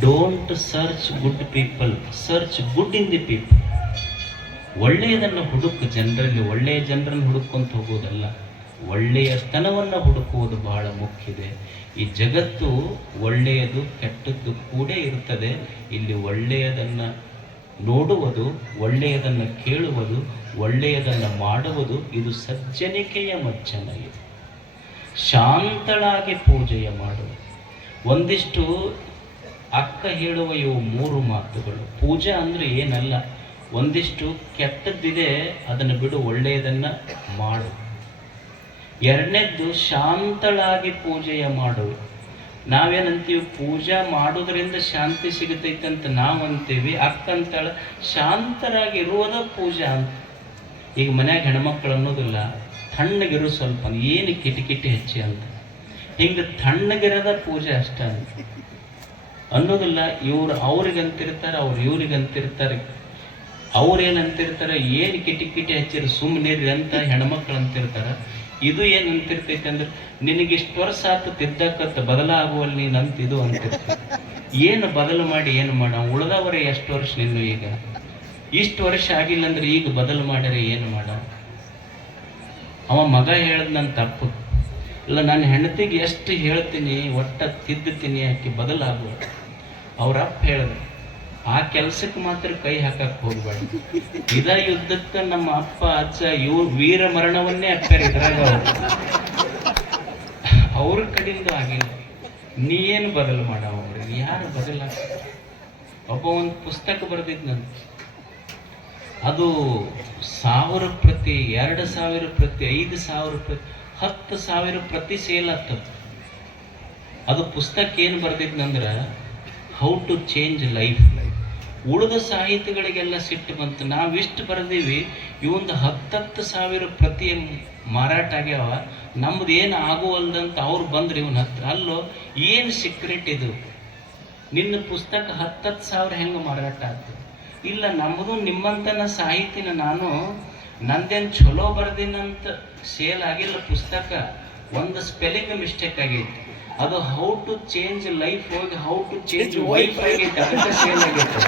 Don't search good people search good in the people ಒಳ್ಳೆಯದನ್ನು ಹುಡುಕು ಜನರಲ್ಲಿ, ಒಳ್ಳೆಯ ಜನರನ್ನು ಹುಡುಕೊಂತ ಹೋಗೋದಲ್ಲ ಒಳ್ಳೆಯತನವನ್ನು ಹುಡುಕುವುದು ಬಹಳ ಮುಖ್ಯ ಇದೆ ಈ ಜಗತ್ತು ಒಳ್ಳೆಯದು, ಕೆಟ್ಟದ್ದು ಕೂಡ ಇರ್ತದೆ ಇಲ್ಲಿ ಒಳ್ಳೆಯದನ್ನು ನೋಡುವುದು, ಒಳ್ಳೆಯದನ್ನು ಕೇಳುವುದು, ಒಳ್ಳೆಯದನ್ನು ಮಾಡುವುದು, ಇದು ಸಜ್ಜನಿಕೆಯ ಮಜ್ಜನ ಇದು. ಶಾಂತಳಾಗಿ ಪೂಜೆಯ ಮಾಡುವುದು. ಒಂದಿಷ್ಟು ಅಕ್ಕ ಹೇಳುವ ಇವು ಮೂರು ಮಾತುಗಳು. ಪೂಜೆ ಅಂದರೆ ಏನಲ್ಲ, ಒಂದಿಷ್ಟು ಕೆಟ್ಟದ್ದಿದೆ, ಅದನ್ನು ಬಿಡು, ಒಳ್ಳೆಯದನ್ನು ಮಾಡು. ಎರಡನೇದ್ದು, ಶಾಂತಳಾಗಿ ಪೂಜೆಯ ಮಾಡು. ನಾವೇನಂತೀವಿ, ಪೂಜಾ ಮಾಡೋದ್ರಿಂದ ಶಾಂತಿ ಸಿಗುತ್ತೈತೆ ಅಂತ ನಾವು ಅಂತೀವಿ ಶಾಂತರಾಗಿ ಇರುವುದ ಪೂಜಾ ಅಂತ. ಈಗ ಮನ್ಯಾಗ ಹೆಣ್ಮಕ್ಳು ಅನ್ನೋದಿಲ್ಲ ತಣ್ಣಗಿರು ಸ್ವಲ್ಪ ಏನು ಕಿಟಿಕಿಟಿ ಹೆಚ್ಚಿ ಅಂತ. ಹಿಂಗೆ ತಣ್ಣಗಿರದ ಪೂಜೆ ಅಷ್ಟೇ ಅಂತ. ಅನ್ನೋದಿಲ್ಲ, ಇವ್ರು ಅವ್ರಿಗಂತಿರ್ತಾರೆ, ಅವ್ರು ಇವ್ರಿಗಂತಿರ್ತಾರೆ. ಅವ್ರೇನಂತಿರ್ತಾರೆ, ಏನು ಕಿಟಿ ಕಿಟಿ ಹಚ್ಚಿರ ಸುಮ್ಮನೆ ಅಂತ ಹೆಣ್ಮಕ್ಳು ಅಂತಿರ್ತಾರೆ ಇದು ಏನು ಅಂತಿರ್ತೈತೆ ಅಂದ್ರೆ ನಿನಗೆ ಇಷ್ಟು ವರ್ಷ ಆತು ತಿದ್ದಕ್ಕತ್ತ ಬದಲಾಗುವಲ್ಲಿ ನೀನು ಅಂತ ಇದು ಅಂತಿರ್ತ ಏನು ಬದಲು ಮಾಡಿ ಏನು ಮಾಡ, ಉಳ್ದವರೇ ಎಷ್ಟು ವರ್ಷ ನಿನ್ನು ಈಗ? ಇಷ್ಟು ವರ್ಷ ಆಗಿಲ್ಲ ಅಂದ್ರೆ ಈಗ ಬದಲು ಮಾಡ್ಯಾರ ಏನು ಮಾಡ? ಅವ ಮಗ ಹೇಳ್ದ ನನ್ನ ತಪ್ಪು. ಇಲ್ಲ ನನ್ನ ಹೆಂಡತಿಗೆ ಎಷ್ಟು ಹೇಳ್ತೀನಿ, ಒಟ್ಟ ತಿದ್ದುತ್ತೀನಿ, ಆಕೆ ಬದಲಾಗುವ ಅಪ್ಪ ಹೇಳಿದ್ರು ಆ ಕೆಲಸಕ್ಕೆ ಮಾತ್ರ ಕೈ ಹಾಕಕ್ ಹೋಗ್ಬೇಡ. ಇದ ಯುದ್ಧಕ್ಕೆ ನಮ್ಮ ಅಪ್ಪ, ಅಜ್ಜ, ಇವ್ರು ವೀರ ಮರಣವನ್ನೇ ಅಪ್ಪಾರ ಇದ್ರಾಗ ಅವ್ರು. ಅವ್ರ ಕಡೆಯಿಂದ ಆಗಿಲ್ಲ ನೀ ಏನು ಬದಲು ಮಾಡ ಅವ್ರಿಗೆ? ಯಾರು ಬದಲ ಒಬ್ಬ ಒಂದು ಪುಸ್ತಕ ಬರೆದಿದ್ನಂತ ಅದು ಸಾವಿರ ಪ್ರತಿ, ಎರಡು ಸಾವಿರ ಪ್ರತಿ, ಐದು ಸಾವಿರ ಪ್ರತಿ, ಹತ್ತು ಸಾವಿರ ಪ್ರತಿ ಸೇಲ್ ಆಗ್ತದೆ. ಅದು ಪುಸ್ತಕ ಏನು ಬರ್ದಿದ್ನಂದ್ರ ಹೌ ಟು ಚೇಂಜ್ ಲೈಫ್ ಉಳಿದ ಸಾಹಿತಿಗಳಿಗೆಲ್ಲ ಸಿಟ್ಟು ಬಂತು. ನಾವಿಷ್ಟು ಬರೆದೀವಿ ಇವೊಂದು ಹತ್ತತ್ತು ಸಾವಿರ ಪ್ರತಿ ಮಾರಾಟ ಆಗ್ಯಾವ ನಮ್ದು ಏನು ಆಗುವಲ್ದಂತ ಅವ್ರು ಬಂದ್ರು ಇವನ ಹತ್ರ. ಅಲ್ಲೋ, ಏನು ಸೀಕ್ರೆಟ್ ಇದು? ನಿನ್ನ ಪುಸ್ತಕ ಹತ್ತತ್ತು ಸಾವಿರ ಹೆಂಗೆ ಮಾರಾಟ ಆಯ್ತು ಇಲ್ಲ ನಮ್ಮದು ನಿಮ್ಮಂತನ ಸಾಹಿತಿನ ನಾನು ನಂದೇನು ಚಲೋ ಬರ್ದಿನಂತ ಸೇಲ್ ಆಗಿಲ್ಲ ಪುಸ್ತಕ. ಒಂದು ಸ್ಪೆಲ್ಲಿಂಗ್ ಮಿಸ್ಟೇಕ್ ಆಗೈತಿ. ಅದು ಹೌ ಟು ಚೇಂಜ್ ಲೈಫ್ ಹೋಗಿ ಹೌ ಟು ಚೇಂಜ್ ವೈಫ್ ಆಗಿ ಅಂತ ಸೇಲ್ ಆಗೈತಿ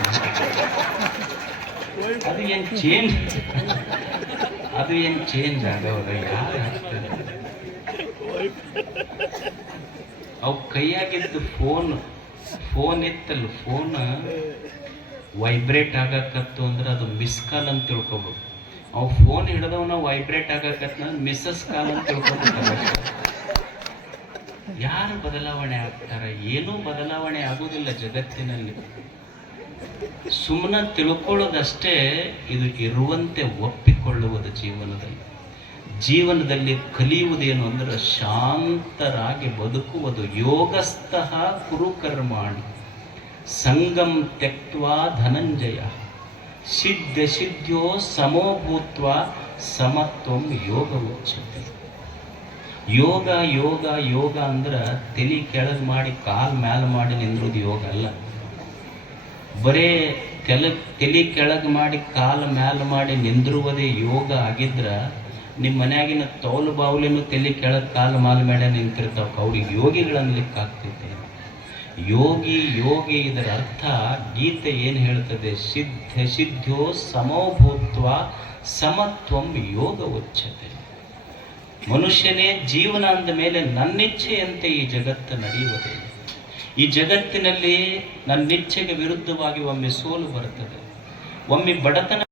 ಅದು ಏನು ಚೇಂಜ್ ಅದು ಏನು ಚೇಂಜ್ ಆಗವ್ರ ಯಾರು ಹಾಕ್ತಾರೆ? ಅವು ಕೈಯಾಗಿದ್ದು ಫೋನ್ ಫೋನ್ ಇತ್ತಲ್ಲ ಫೋನ್ ವೈಬ್ರೇಟ್ ಆಗಕತ್ತು ಅಂದ್ರೆ ಅದು ಮಿಸ್ ಕಾಲ್ ಅಂತ ತಿಳ್ಕೊಬೇಕು. ಅವು ಫೋನ್ ಹಿಡಿದವನ ವೈಬ್ರೇಟ್ ಆಗಕತ್ತ ಮಿಸ್ಸಸ್ ಕಾಲ್ ಅಂತ ತಿಳ್ಕೊಬೇಕು. ಯಾರು ಬದಲಾವಣೆ ಆಗ್ತಾರೆ? ಏನೂ ಬದಲಾವಣೆ ಆಗುವುದಿಲ್ಲ ಜಗತ್ತಿನಲ್ಲಿ. ಸುಮ್ಮನೆ ತಿಳ್ಕೊಳ್ಳೋದಷ್ಟೇ ಇದು ಇರುವಂತೆ ಒಪ್ಪಿಕೊಳ್ಳುವುದು ಜೀವನದಲ್ಲಿ. ಜೀವನದಲ್ಲಿ ಕಲಿಯುವುದೇನು ಅಂದ್ರೆ ಶಾಂತರಾಗಿ ಬದುಕುವುದು. ಯೋಗಸ್ಥಃ ಕುರು ಕರ್ಮಾಣಿ ಸಂಗಂ ತೆಕ್ವಾ ಧನಂಜಯ. ಸಿದ್ಧ ಸಿದ್ಧೋ ಸಮೋಭೂತ್ವ ಸಮತ್ವಂ ಯೋಗ ಉಚ್ಯತೆ ಯೋಗ ಯೋಗ ಯೋಗ ಅಂದ್ರೆ ತಲೆ ಕೆಳಗೆ ಮಾಡಿ, ಕಾಲ್ ಮ್ಯಾಲ ಮಾಡಿ ನಿಂದ್ರೋದು ಯೋಗ ಅಲ್ಲ. ಬರೇ ಕೆಲ, ತಲೆ ಕೆಳಗೆ ಮಾಡಿ, ಕಾಲು ಮ್ಯಾಲ ಮಾಡಿ ನಿಂದಿರುವುದೇ ಯೋಗ ಆಗಿದ್ರ ನಿಮ್ಮ ಮನ್ಯಾಗಿನ ತೌಲು ಬಾವುಲಿನೂ ತಲೆ ಕೆಳಗೆ ಕಾಲು ಮಾಲ ಮೇಲೆ ನಿಂತಿರ್ತಾವ. ಅವ್ರಿಗೆ ಯೋಗಿಗಳು ಅನ್ಲಿಕ್ಕೆ ಆಗ್ತೈತೆ. ಯೋಗಿ ಯೋಗಿ ಇದರ ಅರ್ಥ ಗೀತೆ ಏನು ಹೇಳ್ತದೆ? ಸಿದ್ಧ, ಸಿದ್ಧೋ ಸಮೋಭೂತ್ವ ಸಮತ್ವಂ ಯೋಗ ಉಚ್ಚತೆ ಮನುಷ್ಯನೇ ಜೀವನ ಅಂದ ಮೇಲೆ ನನ್ನಿಚ್ಛೆಯಂತೆ ಈ ಜಗತ್ತು ನಡೆಯುವುದೇ? ಈ ಜಗತ್ತಿನಲ್ಲಿ ನನ್ನಿಚ್ಛೆಗೆ ವಿರುದ್ಧವಾಗಿ ಒಮ್ಮೆ ಸೋಲು ಬರುತ್ತದೆ. ಒಮ್ಮೆ ಬಡತನ